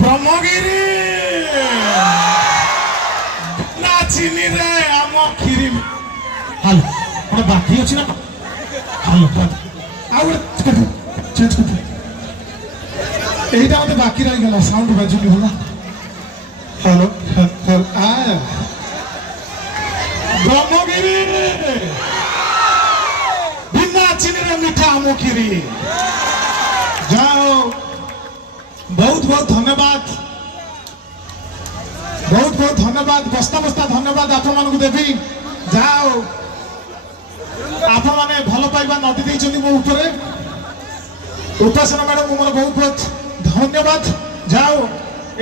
ব্রহ্মগিরি না চিনি রে আম খিরি হ্যালো ওটা বাকি আছে না হ্যালো ଆଉ ଗୋଟେ ଚେଞ୍ଜ କରିଦେ এইটা আমাদের বাকি রয়ে গেল সাউন্ড বাজুনি হলো হ্যালো হ্যালো ব্রহ্মগিরি বিনা চিনিরে মিঠা আম খিরি যাও बहुत बहुत धन्यवाद बहुत बहुत धन्यवाद बस्ता बस्ता धन्यवाद आपण मानक देवी जाओ आपण माने भल पाइबा नदी देइछनी मो ऊपर उपासना मैडम मोर बहुत बहुत धन्यवाद जाओ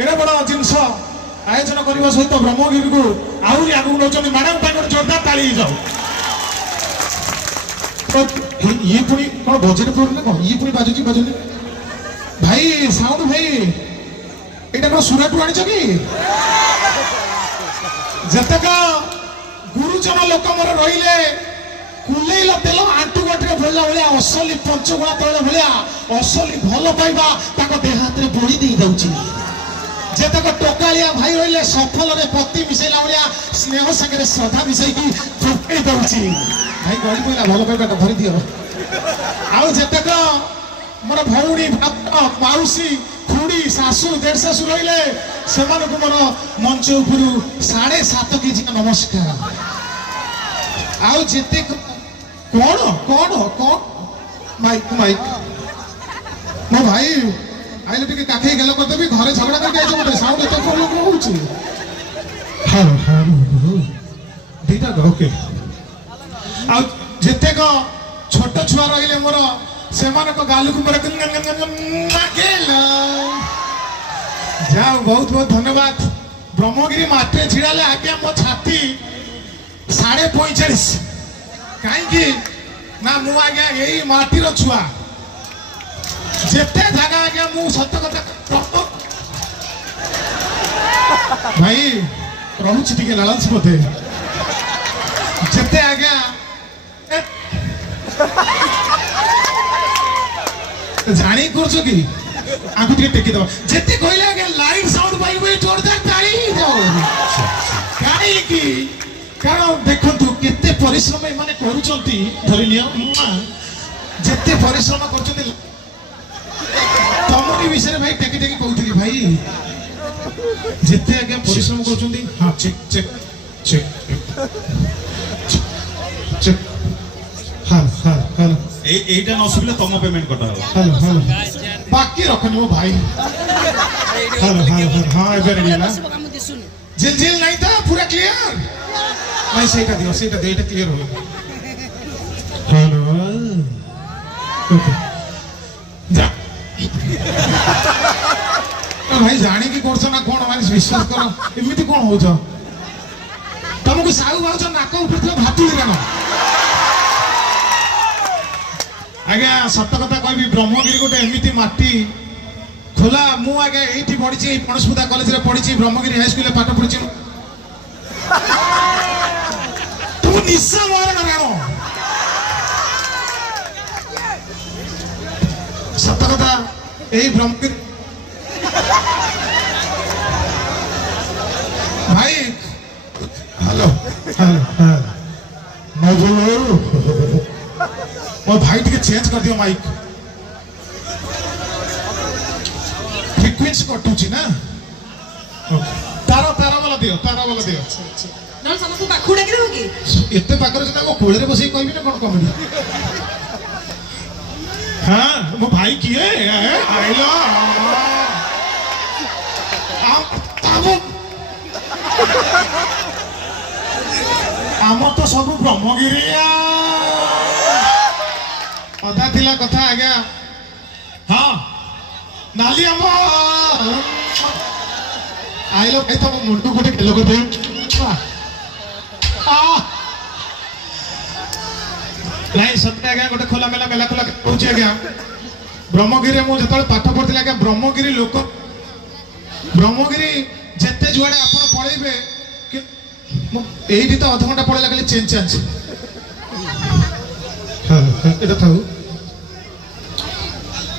एडे बड़ जिंस आयोजन करबा सहित ब्रह्मगिरी को आउरी आगु नौचनी मैडम पाइ जोरदार ताली जाओ ये पुनी कोन बजेट पूर्ण कोन ये पुनी बाजुची भाई साउंड भाई এটা কোন সুরাটু আনিছ কি যেতক গুরুজন লোক মোর রইলে কুলেইল তেল আঁটু গটরে ভোলা ভলিয়া অসলি পঞ্চগুণা তৈল ভলিয়া অসলি ভাল পাইবা তাকে দেহ হাতে বড়ি দেই দউছি যেতক টকালিয়া ভাই রইলে সফলরে পতি মিশাইলা ভলিয়া স্নেহ সাগরে শ্রদ্ধা মিশাইকি ঠকাই দউছি ভাই গড়ি পইলা ভাল পাইবাটা ধরি দিও আউ যেতক मोर भौणी माउसी खुड़ी सासू देढ़ सासू रही से मोर मंच उपरू 7.5 केजी नमस्कार आते कौन कौन कौन माइक माइक मो भाई आइले टिके काखे गेल करदेवी घरे झगड़ा करके आइछ मते साउंड एत प्रॉब्लम होउची हां हां दीटा ओके आ जते को छोट छुआ रहिले मोर सेमान को गालू को जाओ बहुत बहुत धन्यवाद ब्रह्मगिरी माटे छिड़ाले आज्ञा मो छाती 45.5 कहीं ना मु आज्ञा यही माटीर छुआ जेते जगह आज्ञा मु सत्य कथा भाई रहुछि टिके लालच बोते जेते आज्ञा जानी करछो कि आगु टिके टेकी दबा जेते कहले आगे लाइव साउंड पाइबे जोरदार ताली जाओ काई कि कारण देखंतु केते परिश्रम माने करूचंती धरि लियो जेते परिश्रम करचंती तमरी विषय भाई टेकी टेकी कहउतली भाई जेते आगे परिश्रम करचंती हां चेक चेक चेक चेक हां हां हां এইটা ন শুনলে তম পেমেন্ট কটা হবে হ্যালো হ্যালো বাকি রখনি ও ভাই হ্যালো হ্যালো হ্যাঁ এবার রেডি না জিল জিল নাই তো পুরো ক্লিয়ার নাই সেটা দিও এটা ক্লিয়ার হলো হ্যালো ওকে যা ভাই জানি কি করছ না কোন মানে বিশ্বাস কর এমনি কোন হউছ তমକୁ ସାହୁ ଭାଉଛ ନାକ ଉପରେ ଭାତୁଳି କେନ आज्ञा सत कथा कहि ब्रह्मगिरी गोटे एमती माटी खोला मु आज्ञा एठी पढ़ी पणसपुदा कॉलेज रे पढ़ी ब्रह्मगिरी हाई स्कूल पाठ पढ़ी तू निशा मार राणो सत कथा एही ब्रह्मगिरी भाई हेलो हेलो हेलो और भाई टिके चेंज कर दियो माइक फ्रीक्वेंसी कटुची ना तारा तारा वाला दियो नल समस्त पाखुडा कि होगी एते पाकर जे को कोळे रे बसई कहबी ना कोन कमेडी हां मो भाई किए आइलो आम तो सब ब्रह्मगिरी अधा थिला कथा आज्ञा हाँ नाली आम आइलो भाई तुम मुंडू गोटे खेल कर दे नहीं सत्य आज्ञा गोटे खोला मेला मेला खोला कहूँ आज्ञा ब्रह्मगिरी मुझे पाठ पढ़ी आज्ञा ब्रह्मगिरी लोक ब्रह्मगिरी जिते जुआड़े आप पढ़ेबे यही तो अध घंटा पढ़े लगे चेंज चेंज এটা থাও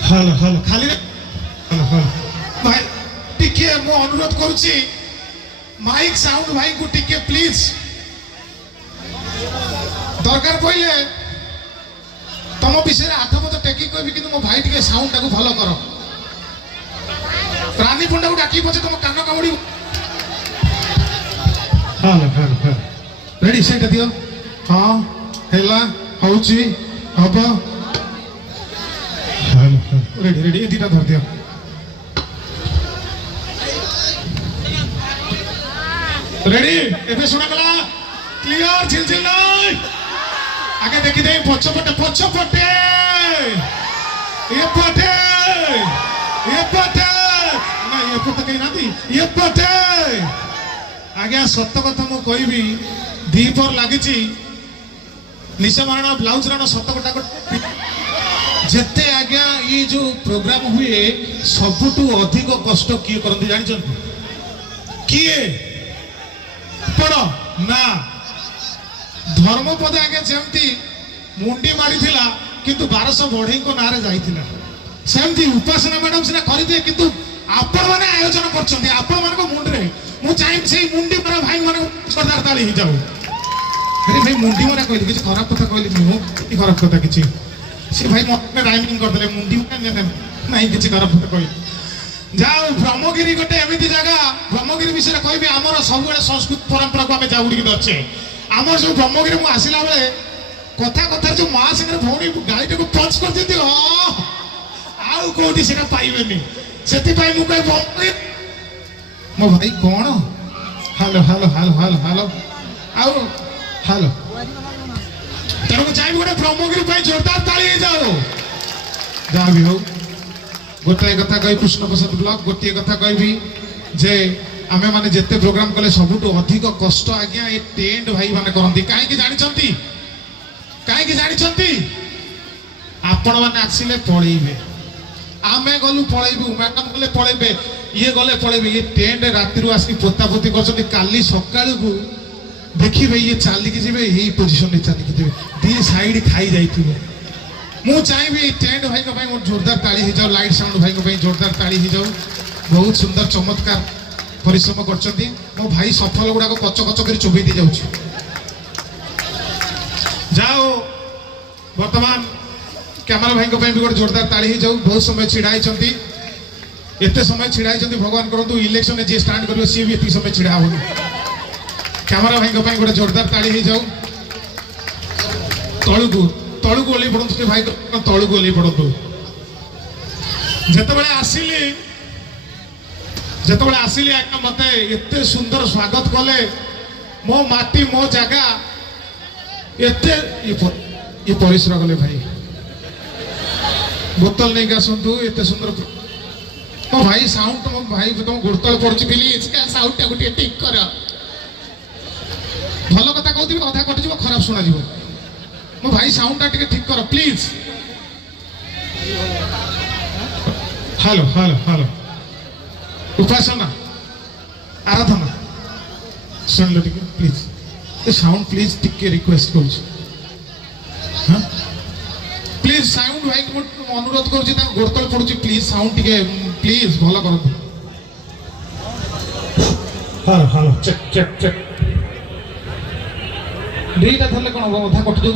হ্যালো হ্যালো খালি হ্যালো হ্যালো ভাই अनुरोध करुच्ची माइक साउंड भाई को टिके प्लीज दरकार पड़े तुम विषय आठ पद टेकी कहबी कि मो भाई टिके साउंड टाको भलो कर रानी पंडा को डाकी पछे तुम कान कामुड़ी हां रेडी सेट दियो हां हेला होची हबो रेडी रेडी एदिटा धर दियो रेडी एबे सुना गला क्लियर झिलझिल नहीं आगे देखी दे पछपटे ये पटे ना ये पटे कहीं नाती ये पटे आगे सत्य कथा मु कहबी दीपर लागिची निशा मारणा ब्लाउज राणा सत्य कथा जेते आज्ञा ये जो प्रोग्राम हुए सबुठू अधिक कष्ट किए करती जानछन किए पड़ ना धर्मपद आगे जमती मुंडी मारी थिला किंतु 1200 बढ़ई को नारे जाइथिला सेमती उपासना मैडम सिना करिदे किंतु आपण माने आयोजन करछन्ती आपण मान को मुंड रे मु चाहि से मुंडी मारा भाई माने सरदार ताली ही जाऊ अरे भाई मुंडी मारा कहली किछ खराब कथा कहली मु की खराब कथा किछ से भाई मने राइमिंग कर देले मुंडी माने नहीं किछ खराब कथा कहली जाओ ब्रह्मगिरी गोटे एमिति जगह ब्रह्मगिरी विषय कहबी हमर सब बेले संस्कृत परंपरा को हमें जाउडी के दचे हमर जो ब्रह्मगिरी मु आसिला बेले कथा कथा जो मां संगे भौणी गाड़ी को पंच कर दिती आउ कोठी सेना पाइबेनी सेति पाइ मु कह मो भाई कोन hello hello hello hello hello आउ हेलो तेरे को चाहिए गोटे ब्रह्मगिरी पाइ जोरदार ताली हे जाओ जा भी हो गोटे कथा कहि कृष्ण प्रसाद ब्लॉक गोटे कथा कहबी जे आमे माने जेते प्रोग्राम कले सबुटो अधिक कष्ट आज्ञा ए टेंट भाई माने करंती काहे कि जानि चंती आपण माने आसिले पळेइबे आमे गलु पळेइबु मैडम गले पळेइबे ये गले पळेइबे ये टेंट राति रु आसी पोतापोती करछंती काली सकाळु को देखिबे ये चाली कि जेबे एही पोजीशन रे चाली कि जेबे दी साइड खाई जाइथिबे मु चाहिए टेंट भाई को जोरदार ताली हो जाओ लाइट साउंड भाई को जोरदार ताली हो जाओ बहुत सुंदर चमत्कार परिश्रम करछंती मो भाई सफल गुडा को कच कच कर चोबई दे जाउछ जाओ वर्तमान कैमरा भाई को भी गोटे जोरदार ताली हो जाओ बहुत समय छिड़ाई एते समय छिड़ाई भगवान करंतु इलेक्शन में जे स्टांड करियो सी भी एते समय छिड़ा होनी कैमरा भाई को गोटे जोरदार ताली हो जाओ तळु को ओली पड़तु से भाई तळु को ओली पड़तु जेतेबेले आसिली आज्ञा मते एते सुंदर स्वागत कले मो माटी मो जगह एते ये परिश्रम कले भाई बोतल नहीं आसतु एते सुंदर मो भाई साउंड मो भाई तुम गुड़तल पड़ुची प्लीज का साउंड टा गोटे ठीक कर भलो कथा कहउथि कथा कटि जबो खराब सुना जबो मो भाई साउंड टा ठीक कर प्लीज हेलो हेलो हेलो उपासना आराधना सुन लो टिके प्लीज ये साउंड प्लीज टिके रिक्वेस्ट करूँ हाँ प्लीज साउंड भाई को अनुरोध करूँ गोड़तल पड़ुची प्लीज साउंड टिके प्लीज भल कर hello hello check check check दुईटा धरले कौन हम अधा कटि जाऊ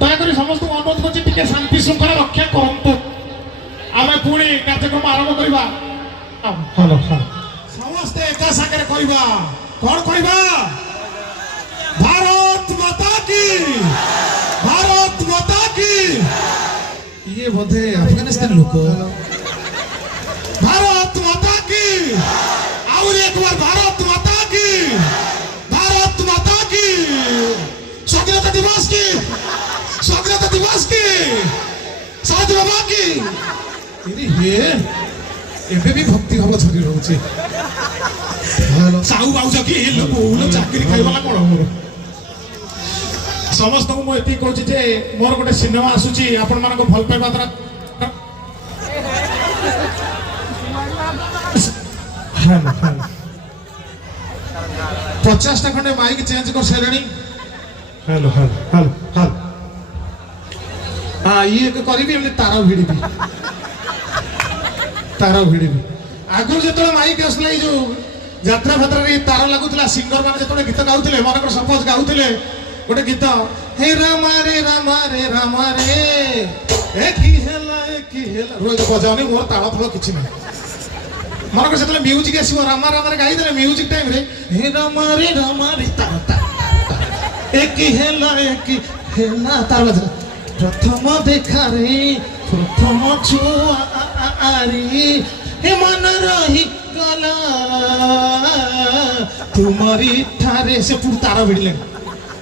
दयाकोरी समस्त अनुरोध करछि टिके शांति श्रृंखला रक्षा करंतु आमे पुणी कार्यक्रम आरंभ करिबा हेलो हेलो समस्त एका सागरे कहिबा कोन कहिबा भारत माता की ये बोधे अफगानिस्तान लोक भारत माता की और एक बार भारत माता की स्वाधीनता दिवस की साथ बाबा की एबे भी भक्ति भाव छड़ी रहउछे साहू बाउज की लोक चाकरी खाइबाला कोन मोर समस्त को मो एति कहउछि जे मोर गोटे सिनेमा आसुची आपण मान को भल पाइबा द्वारा हेलो हेलो 50 टा खंडे माइक चेंज कर सेलणी हेलो हेलो हेलो हेलो हाँ ये करी तार भिड़ी तार भिड़ी आगु जो माइक आसला जो यात्रा फात्रा तार लगुला सिंगर मैंने जो गीत गाउले मन सपोज गाउले गोटे गीत हे रामा रे रामा रे रामा रे रोज बजाओनी मोर ताल फल किसी ना मन से म्यूजिक आसो रामा रामा गाईदे म्यूजिक टाइम रे हे रामा रे तार एक तार बजा प्रथम देखा रे प्रथम छुआरी हे मन रही गला तुमरी ठारे से पूरा तार भिड़ले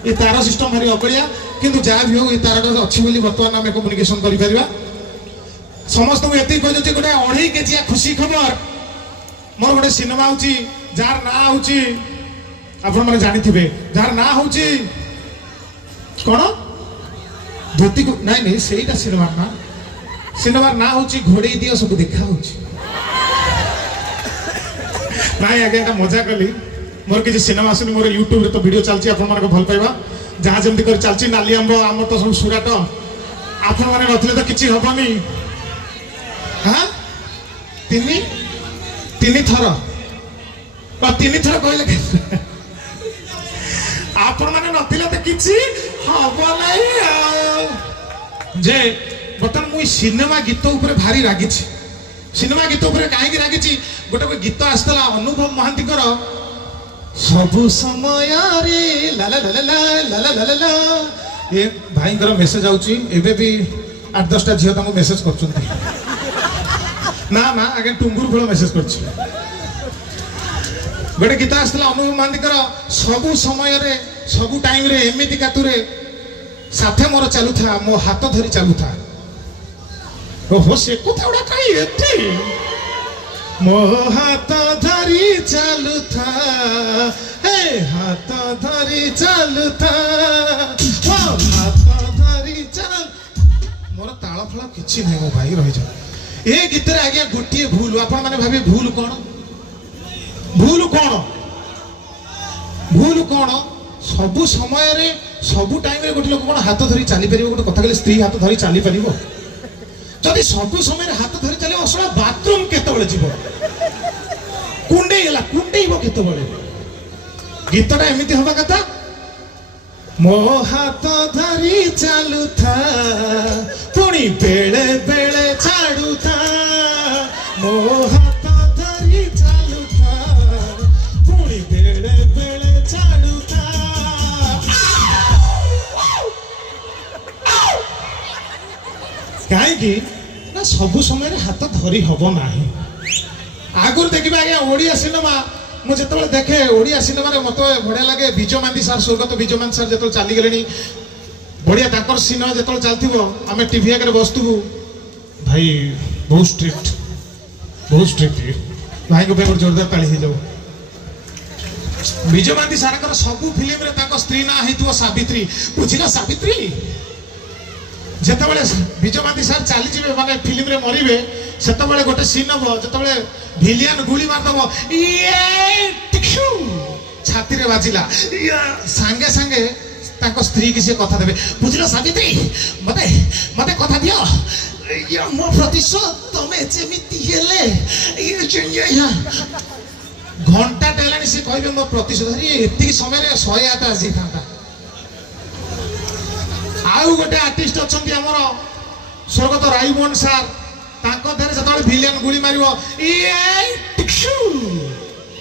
ये तार सिस्टम भारी अगड़िया किंतु जहाँ भी हो ये तार अच्छी बोली बर्तमान आम कम्युनिकेशन करें समस्त ये गोटे 2.5 केजिया खुशी खबर मोर गोटे सिनेमा हूँ जार ना हूँ आपण मैंने जानी जार ना हूँ कौन धोती को नाई नहीं सेटा सिनेमा ना हूँ घोड़े दियो सब देखा हूँ नाई आगे मजा कली मोर किसी सिनेमा आसुनी मोर यूट्यूब रे तो वीडियो चलची आपण मानको भल पाइबा जहाँ जमती कर चलची नाली आंब आम तो सब सुराट आपण माने नथिले तो किछि हबनी हां तीन थर कहले आपण माने नथिले तो किछि हब नै जे बर्तमान मुई सिनेमा गीत ऊपर भारी रागिछि सिनेमा गीत ऊपर काहे की रागिछि गोटे गीत आस्तला अनुभव महांती कर सबु समय रे ला ला ला ला ला ला ला ला ये भाई कर मेसेज आउची एबे भी 8-10टा झियो ताको मेसेज करचुंती ना ना आगे टुंगुर फळ मेसेज करची गोटे गीत आस्तला अनुभव महांती कर सबु समय रे सबु टाइम रे एमिति कातुरे साथे मोर चालू था मो हाथ धरी चालू था ओहो से कोथा उडा काई एती मो हाथ धरी चालू था हे हाथ धरी चालू था ओ हाथ धरी चाल मोर ताल फल किछि नै मो भाई रहि जा ए गीत रे आगे गोटिए भूल आपण माने भाबे भूल कोन सबु समय रे सबु टाइम रे गोटे लोक कोन हाथ धरी चाली परिबो गोटे कथा कहले स्त्री हाथ धरी चाली परिबो जदि सबु समय हाथ धरी चले असला बाथरूम केते बेले जीव कुंडेइबो केते बेले गीतटा एमिति होबा कथा मो हाथ धरी चालू था पुणी बेले बेले छाड़ू था मो हाथ धरी चालू था पुणी बेले बेले छाड़ू था कहीं ना सबु समय हाथ धरी हम ना आगुरी देखिए आज्ञा ओडिया सिनेमा मुझे देखे ओडिया सिनेमा रे मत बढ़िया लगे विजय मांदी सार स्वर्गत विजय मांदी सार जो चलीगले बढ़िया ताकर सिनेमा जो चलती आम टीवी आगे बसतु भाई बहुत स्ट्रिक्ट भाई को गोटे जोरदार ताली हो जाओ विजय मांदी सार सबू फिल्म रे स्त्री ना हो सावित्री बुझिला सावित्री जेतेबेले विजय मांदी सार चली जीवे माने फिल्म रे मरिबे सेतेबेले गोटे सीन हबो जेतेबेले भिलियन गुली मारदबो ये टिक्सु छाती रे बाजिला संगे संगे ताको स्त्री की से कथा देबे बुझिला सावित्री मते मते कथा दियो या मो प्रतिशोध तमे जेमिति हेले ये चंगे घंटा टेलानी से कहबे मो प्रतिशोध रे एति समय रे 108 आसी थांता आउ गोटे आर्टिस्ट अच्छा आमर स्वर्गत राईमोहन सार तांको देरे जतबेले भिलियन गुली मारिबो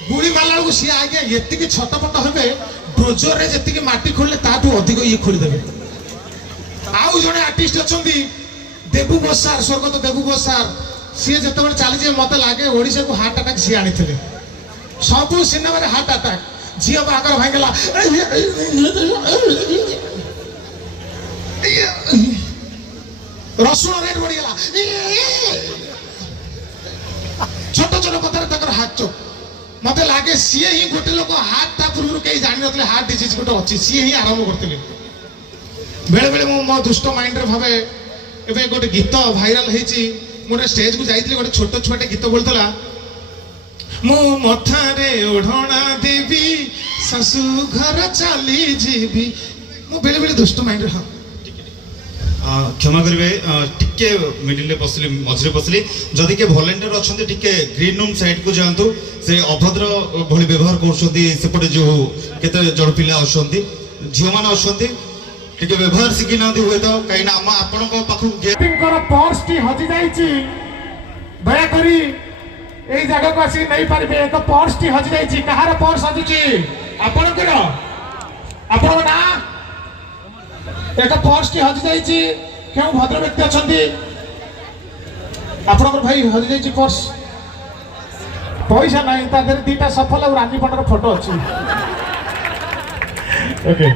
गुली मारला को सी आगे एतिकी छटपट हेबे डोजर रे जेतिकी माटी खोलले ताठू अधिक ये खोली देबे आउ जने आर्टिस्ट अच्छा देबू बसार स्वर्गत देबू बसार सी जतबेले चली जे मते लागे ओडिसा को हार्ट अटैक सी आनिथिले सबु सिनेमा रे हार्ट अटैक झियो बागर भांगला रसुण रेट बढ़ीगला छोट छोट कथार हाथ चोक मत लगे सी ही गोटे लोक हार्ट पूर्व कहीं जान ना हार्ट डिजीज गोटे अच्छी सी ही आरंभ करते बेले बेले मो दुष्ट माइंड रे भावे एबे गोटे गीत भाइराल होती गोटे स्टेज को जाइए गोटे छोट छुआटे गीत बोलता मो मथारे ओढ़ना देवी शाशु घर चली जीवी मो बेले बेले दुष्ट माइंड रे हाँ क्षमा करेंगे टिके मिडिल पसली मझे पसली जदि के भलेंटियर अच्छा टिके ग्रीन रूम साइड को जातु से अभद्र भली व्यवहार करपटे जो केते जड़ पिला अच्छा झील मैंने अच्छा टिके व्यवहार शिखी ना हुए तो कहीं आपण पाखक पर्स टी हजि जाइछि दयाकरी এই জায়গাକୁ আসি ନେଇ ପାରିବେ ଏକ ପର୍ସ ଟି ହଜି ଯାଇଛି କାହାର ପର୍ସ ହଜିଛି ଆପଣଙ୍କର ଆପଣଙ୍କ ନାଁ ଏକ ପର୍ସ ଟି ହଜି ଯାଇଛି କେଉଁ ଭଦ୍ର ବ୍ୟକ୍ତି ଅଛନ୍ତି ଆପଣଙ୍କର ଭାଇ ହଜି ଯାଇଛି ପର୍ସ ପଇସା ନାହିଁ ତା ଦେହରେ ଦିଟା ସଫଲ ଆଉ ରାନୀ ପଟର ଫଟୋ ଅଛି ଓକେ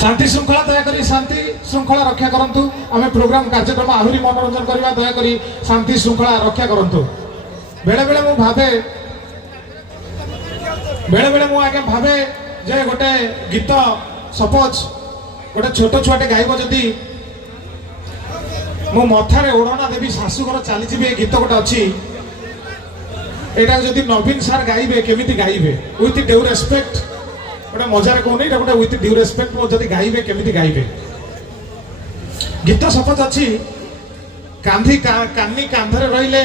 शांति श्रृंखला दयाकरी शांति श्रृंखला रक्षा करंतु आमे प्रोग्राम कार्यक्रम आहुरी मनोरंजन करवा दयाकरी शांति श्रृंखला रक्षा करंतु बेले बेले मु भावे आगे भावे जे गोटे गीत सपोज गोटे छोट छुआटे गाइब जदि मो मथारे ओढ़ना देवी शाशुघर चली जी गीत गोटे अच्छी यहाँ जदि नवीन सार गाइबे केमिति गाइबे विथ ड्यू रेस्पेक्ट गोटे मजार कहूनी गोटे विथ ड्यू रेस्पेक्ट मो जदि गाइबे केमिति गाइबे गीत सपोज अच्छी कांधी कानी कांधरे रहिले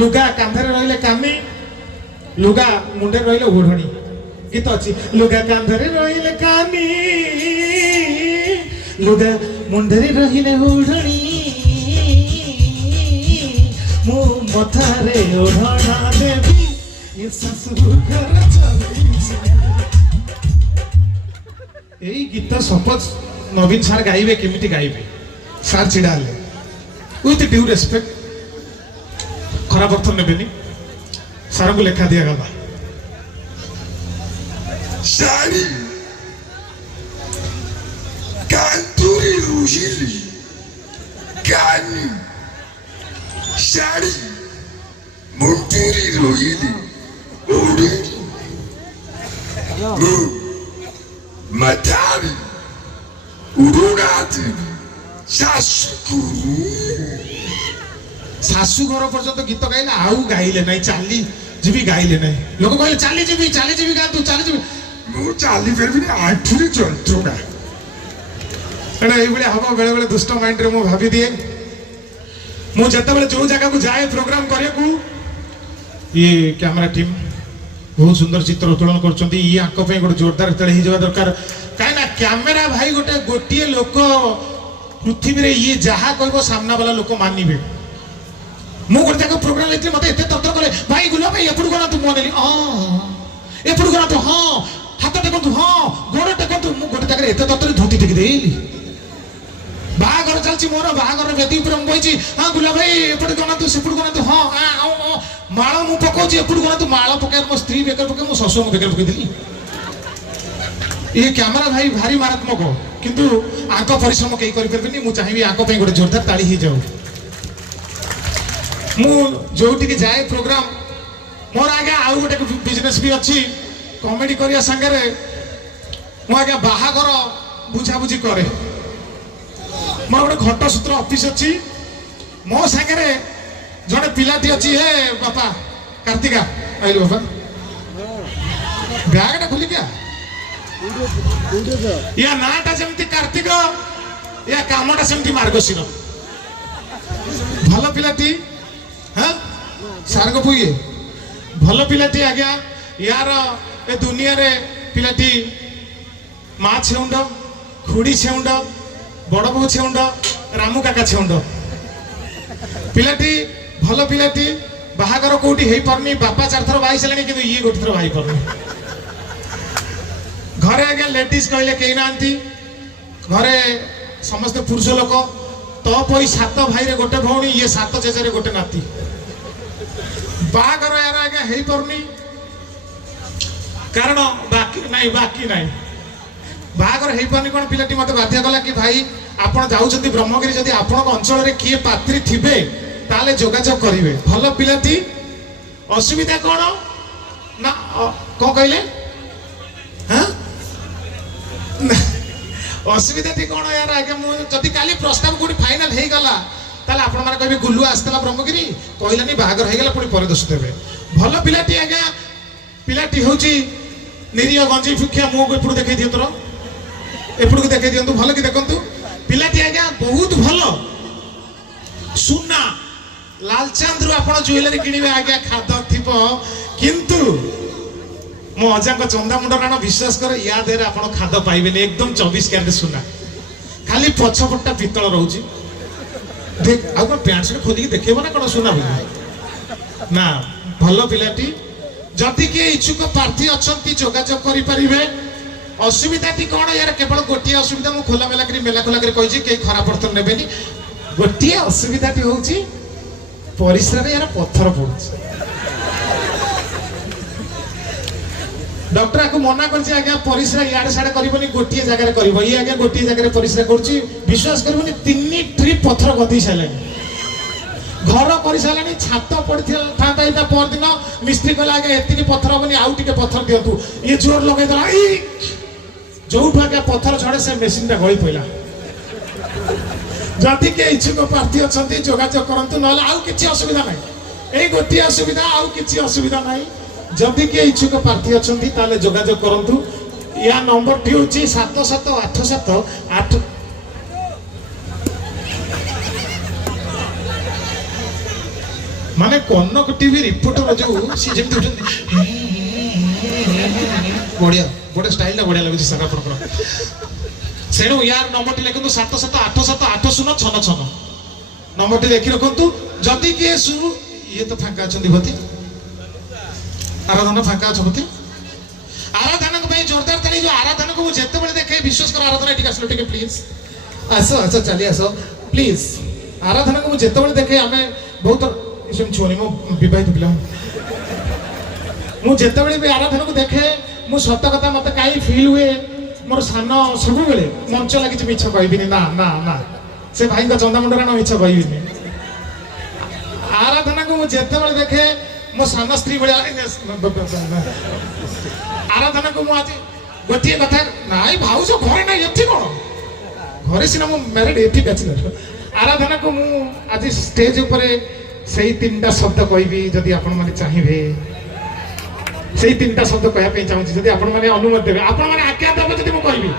लुगा कांधरे रहिले कानी लुगा मुंडे रहिले ओढ़णी गीत अच्छी लुगा कांधरे रहिले कानी लुगा मुंडे रहिले ओढ़णी मो मथारे ओढ़ना देवी ये ससुर यही गीत सपोज नवीन सार गाइबे केमिति गाइबे सार चिड़ा हेले विथ ड्यू रेस्पेक्ट खराब अर्थ नेबेनी सार को लेखा दिया गला सारी कांतुरी रुहिली कानी सारी मुंटुरी रोहिली ओडी मतारी उड़ाती शाशु घर पर्यंत गीत गाइले आउ गाइले नहीं चाली जीवी गाइले नहीं लोक कहले चाली जीवी गा तू चाली जीवी मु चाली फेरबी आठुरी जंत्रणा एटा एई बेले हबो बेले बेले दुष्ट माइंड रे मु भाबी दिए मु जते बेले जो जगह को जाए प्रोग्राम करे को ये कैमरा टीम बहुत सुंदर चित्र उत्तोलन करछंती ये आंक पे गोटे जोरदार तळे ही जवा दरकार काहे ना कैमरा भाई गोटे लोक पृथ्वी रे ये जहा कहबो सामना वाला लोक मानिबे मु गोटे जगह प्रोग्राम लेते मते एते तत्र करे भाई गुला भाई एपुड कोना तू मोनेली एपुड कोना तू हां हाथ टेको तू हां गोड़ टेको तू मु गोटे जगह एते तत्र धोती टेक देली बाहागर चलची मोर बाहागर वेदी पर बइची हां गुला भाई एपुड कोना तू सेपुड कोना तू हां माळ मु पकोची एपुड कोना तू माळ पके मो स्त्री बेकर पके मो ससुर मु बेकर पके दिली ये कैमरा भाई भारी मारात्मक किंतु आंक परिश्रम कई करि परबेनी मु चाहिबी आंक पे गोटे जोरदार ताली ही जाऊ मु जोटी के जाए प्रोग्राम मोर आगे आउ गोटे बिजनेस भी अच्छी कॉमेडी करिया संगे मु आगे बाहागर बुझा बुझी करे मोर गोटे घट सूत्र ऑफिस अच्छी मो संगे जड़े पिलाटी अच्छी हे बापा कार्तिका आइल बापा बैग टा खुली क्या या नाटा सेमती कार्तिक या कामटा सेमती मार्गशीर भल पिलाटी हाँ सार को पुए भल पिलाटी आज्ञा यार ए दुनिया रे पिलाटी माँ छेउंड खुड़ी छेउंड बड़ बो छेउंड रामू काका छेउंड पिलाटी भल पिलाटी बाहागर कोठी हेई परनी बापा 4 थर बाई सलेनी किंतु ये गोटे थर बाई परनी घरे आज्ञा लेडीज कहले कई नांती घरे समस्त पुरुष लोक तो पई 7 भाई रे गोटे भौणी ये 7 चेचरे गोटे नाती बाहागर यार आज्ञा हेई परनी कारण बाकी नहीं बाहागर हेई परनी कोन पिलाटी मते बाध्य कला कि भाई आपण जाउछंती ब्रह्मगिरी जदि आपण अंचल रे किए पात्री थिबे ताले जोगाजोग करिवे भल पिलाटी असुविधा कोन ना को कहले हां असुविधा थी कौन यार आगे मुझे काली प्रस्ताव कोठी फाइनल हे गला ताले आपण माने कहबे गुल्लू आस्तला ब्रह्मगिरी कहलानी बाहागर हे गला पुनी पर दोष देबे भल पिलाटी आगे पिलाटी होची निरिय गंजी फुकिया मु एपुड देखै दियो तोर एपुड को देखै दियंतु भल कि देखंतु ପିଲାଟି ଆଜ୍ଞା ବହୁତ ଭଲ ସୁନା ଲାଲଚାନ୍ଦରୁ ଆପଣ ଜୁଏଲାରୀ କିଣିବେ ଆଜ୍ଞା ଖାଦ ଥିବ କିନ୍ତୁ ମୋ ଅଜାଙ୍କ ଚନ୍ଦାମୁଣ୍ଡ ରାଣ ବିଶ୍ୱାସ କର ୟା ଦେହରେ ଆପଣ ଖାଦ ପାଇବେନି ଏକଦମ 24 କ୍ୟାରେଟ ସୁନା ଖାଲି ପଛପଟଟା ପିତ୍ତଳ ରହୁଛି ଆଉ କଣ ପ୍ୟାଣ୍ଟ ସାର୍ଟ ଖୋଲିକି ଦେଖେଇବ ନା କଣ ସୁନା ବୋଲି ନା ଭଲ ପିଲାଟି ଯଦି କିଏ ଇଚ୍ଛୁକ ପ୍ରାର୍ଥୀ ଅଛନ୍ତି ଯୋଗାଯୋଗ କରିପାରିବେ ଅସୁବିଧାଟି କଣ ୟାର କେବଳ ଗୋଟିଏ ଅସୁବିଧା ମୁଁ ଖୋଲାମେଲା କରି ମେଲା ଖୋଲା କରି କହିଛି କେହି ଖରାପ ଅର୍ଥ ନେବେନି ଗୋଟିଏ ଅସୁବିଧାଟି ହଉଛି ପରିସ୍ରାରେ ୟାର ପଥର ପଡୁଛି ଡକ୍ଟର ଆକୁ ମନା କରିଛି ଆଜ୍ଞା ପରିସ୍ରା ଇଆଡେ ସାଡେ କରିବନି ଗୋଟିଏ ଜାଗାରେ କରିବ ଇଏ ଆଜ୍ଞା ଗୋଟିଏ ଜାଗାରେ ପରିସ୍ରା କରୁଛି ବିଶ୍ୱାସ କରିବନି 3 ଟ୍ରିପ୍ ପଥର ଗଦେଇ ସାରିଲାଣି ଘର କରିସାରିଲାଣି ଛାତ ପଡିଥାନ୍ତା ଏଇଟା ପରଦିନ ମିସ୍ତ୍ରୀ କହିଲା ଆଜ୍ଞା ଏତିକି ପଥର ହବନି ଆଉ ଟିକେ ପଥର ଦିଅନ୍ତୁ ଇଏ ଜୋର ଲଗେଇଦେଲା ଯୋଉଠୁ ଆଜ୍ଞା ପଥର ଝଡେ ସେ ମେସିନଟା ଗଳି ପଇଲା ଯଦି କିଏ ଇଚ୍ଛୁକ ପ୍ରାର୍ଥୀ ଅଛନ୍ତି ଯୋଗାଯୋଗ କରନ୍ତୁ ନହେଲେ ଆଉ କିଛି ଅସୁବିଧା ନାହିଁ ଏଇ ଗୋଟିଏ ଅସୁବିଧା ଆଉ କିଛି ଅସୁବିଧା ନାହିଁ ଯଦି କିଏ ଇଚ୍ଛୁକ ପ୍ରାର୍ଥୀ ଅଛନ୍ତି ତାହେଲେ ଯୋଗାଯୋଗ କରନ୍ତୁ ୟା ନମ୍ବରଟି ହେଉଛି 7787 ମାନେ କନକ ଟିଭି ରିପୋର୍ଟର ଯୋଉ ସିଏ ଯେମିତି ଉଠନ୍ତି ବଢିଆ ଗୋଟେ ଷ୍ଟାଇଲଟା ବଢିଆ ଲାଗୁଛି ସାର୍ ଆପଣଙ୍କର ସେଣୁ ୟାର ନମ୍ବରଟି ଲେଖନ୍ତୁ 77878066 ନମ୍ବରଟି ଲେଖି ରଖନ୍ତୁ ଯଦି କିଏ ଇଏ ତ ଫାଙ୍କା ଅଛନ୍ତି ଭତି ଆରାଧନା ଫାଙ୍କା ଅଛ ଭତି ଆରାଧନାଙ୍କ ପାଇଁ ଜୋରଦାର ତାଳି ଯୋଉ ଆରାଧନାକୁ ମୁଁ ଯେତେବେଳେ ଦେଖେ ବିଶ୍ୱାସ କର ଆରାଧନା ଏଠିକି ଆସିଲ ଟିକେ ପ୍ଲିଜ ଆସ ଆସ ଚାଲି ଆସ ପ୍ଲିଜ ଆରାଧନାକୁ ମୁଁ ଯେତେବେଳେ ଦେଖେ ଆମେ ବହୁତ ଛୁଅନି ମୋ ବିବାହିତ ପିଲା ମୁଁ ଯେତେବେଳେ ବି ଆରାଧନାକୁ ଦେଖେ ମୁଁ ସତ କଥା ମତେ କାହିଁ ଫିଲ୍ ହୁଏ ମୋର ସାନ ସବୁବେଳେ ମଞ୍ଚ ଲାଗିଛି ମିଛ କହିବିନି ନା ନା ନା ସେ ଭାଇଙ୍କ ଚନ୍ଦାମୁଣ୍ଡ ରାଣ ମିଛ କହିବିନି ଆରାଧନାକୁ ମୁଁ ଯେତେବେଳେ ଦେଖେ ମୋ ସାନ ସ୍ତ୍ରୀ ଭଳିଆ ଆରାଧନାକୁ ମୁଁ ଆଜି ଗୋଟିଏ କଥା ନାଇଁ ଭାଉଜ ଘରେ ନାଇଁ ଏଠି କଣ ଘରେ ସିନା ମୁଁ ମ୍ୟାରେଡ୍ ଏଠି ବ୍ୟାଚଲର ଆରାଧନାକୁ ମୁଁ ଆଜି ଷ୍ଟେଜ ଉପରେ ସେଇ 3ଟା ଶବ୍ଦ କହିବି ଯଦି ଆପଣମାନେ ଚାହିଁବେ ସେଇ 3ଟା ଶବ୍ଦ କହିବା ପାଇଁ ଚାହୁଁଛି ଯଦି ଆପଣମାନେ ଅନୁମତି ଦେବେ ଆପଣମାନେ ଆଜ୍ଞା ଦେବେ ଯଦି ମୁଁ କହିବି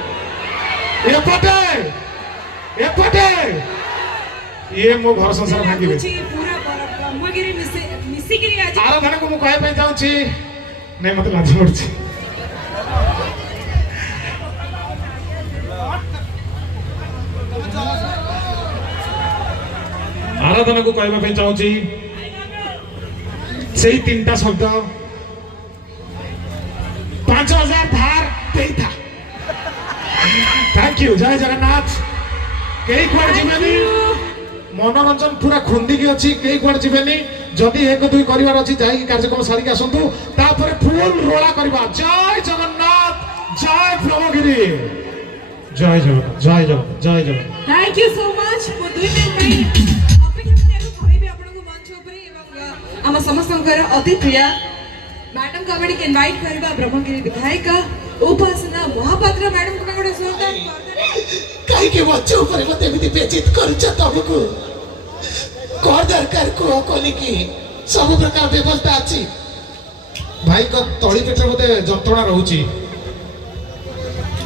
ଏପଟେ ଏପଟେ ଇଏ ମୋ ଘର ସଂସାର ଭାଙ୍ଗିବେ ଆରାଧନାକୁ ମୁଁ କହିବା ପାଇଁ ଚାହୁଁଛି ନାଇଁ ମତେ ଲାଜ ମାଡୁଛି ଆରାଧନାକୁ କହିବା ପାଇଁ ଚାହୁଁଛି ସେଇ 3ଟା ଶବ୍ଦ 5000 ଧାର ଦେଇଥା थैंक यू जय जगन्नाथ केही कुआडे जिबेनी मनोरंजन पूरा खुंदिकी अछि केही कुआडे जिबेनी जदि 1 2 करिवार अछि जाई कार्यक्रम सारी के आसंतु तापर फुल रोला करबा जय जगन्नाथ जय प्रभुगिरी जय जगन्नाथ जय जगन्नाथ जय Jagannath thank you so much मो 2 मिनट पे अपेक्षा करिया कहबे आपनको मंच ऊपर एवं हम समस्तकर अति प्रिय मैडम को हमडी इनवाइट करबा ब्रह्मगिरी विधायक उपासना महापात्र मैडम को गोटे जोरदार काई के बच्चे ऊपर मते एमिति बेचित करछ तबको कर दरकार को कोनी की सब प्रकार व्यवस्था अछि भाई को तळी पेट मते जंत्रणा रहउची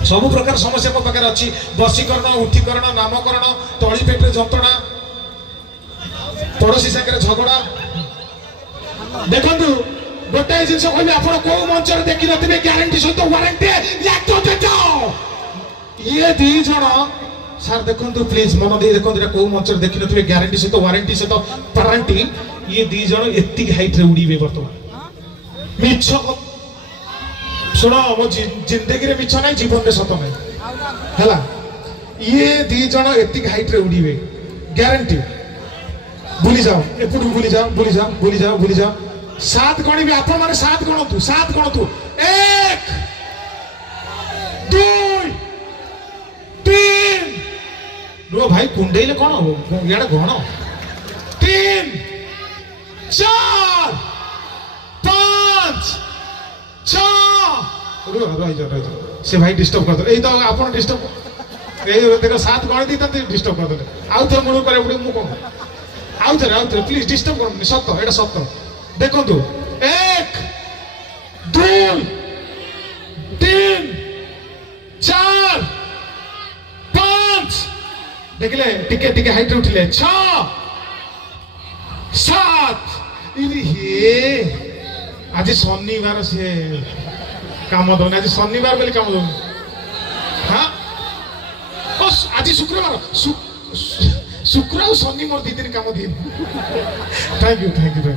सब प्रकार समस्या को पाकर अछि बसीकरण उठीकरण नामकरण तळी पेट जंत्रणा पड़ोसी संगे झगड़ा देखंतु गोटे जिनस कहबे आपण को मंच रे देखि नथिबे ग्यारंटी सहित वारंटी ये 2 जण सर देखंतु प्लीज मन दे देखंतु रे को मंच रे देखि नथिबे ग्यारंटी सहित वारंटी सहित वारंटी ये 2 जण एत्ति हाइट रे उडीबे वर्तमान मिछ सुनो मो जिंदगी रे मिछ नाही जीवन रे सत नाही हला ये 2 जण एत्ति हाइट रे उडीबे ग्यारंटी भूली जाओ एपुडू भूली जाओ भूली जाओ भूली जाओ भूली जाओ 7 गणी भी आपण माने 7 गणतु 1 2 3 रो भाई कुंडेले कोन याडे गण 3 4 5 6 रो जा से भाई डिस्टर्ब कर दे ए तो आपण डिस्टर्ब ए देखो 7 गणी दी त डिस्टर्ब कर दे आउ थे मुळु करे उडे मु कोन आउ थे प्लीज डिस्टर्ब कर सत्य एटा सत्य देखो 1 2 3 4 5 ଦେଖିଲେ ଟିକେ ଟିକେ ହାଇଟ୍ ଉଠିଲେ 6 7 ଇରେ ହେ ଆଜି ଶନିବାର ସେ କାମ ଦଉନି ଆଜି ଶନିବାର ବୋଲି କାମ ଦଉନି ହଁ ଓ ଆଜି ଶୁକ୍ରବାର ଶୁକ୍ର ଆଉ ଶନି ମୋର 2 ଦିନ କାମ ଦିଏ ଥ୍ୟାଙ୍କ ୟୁ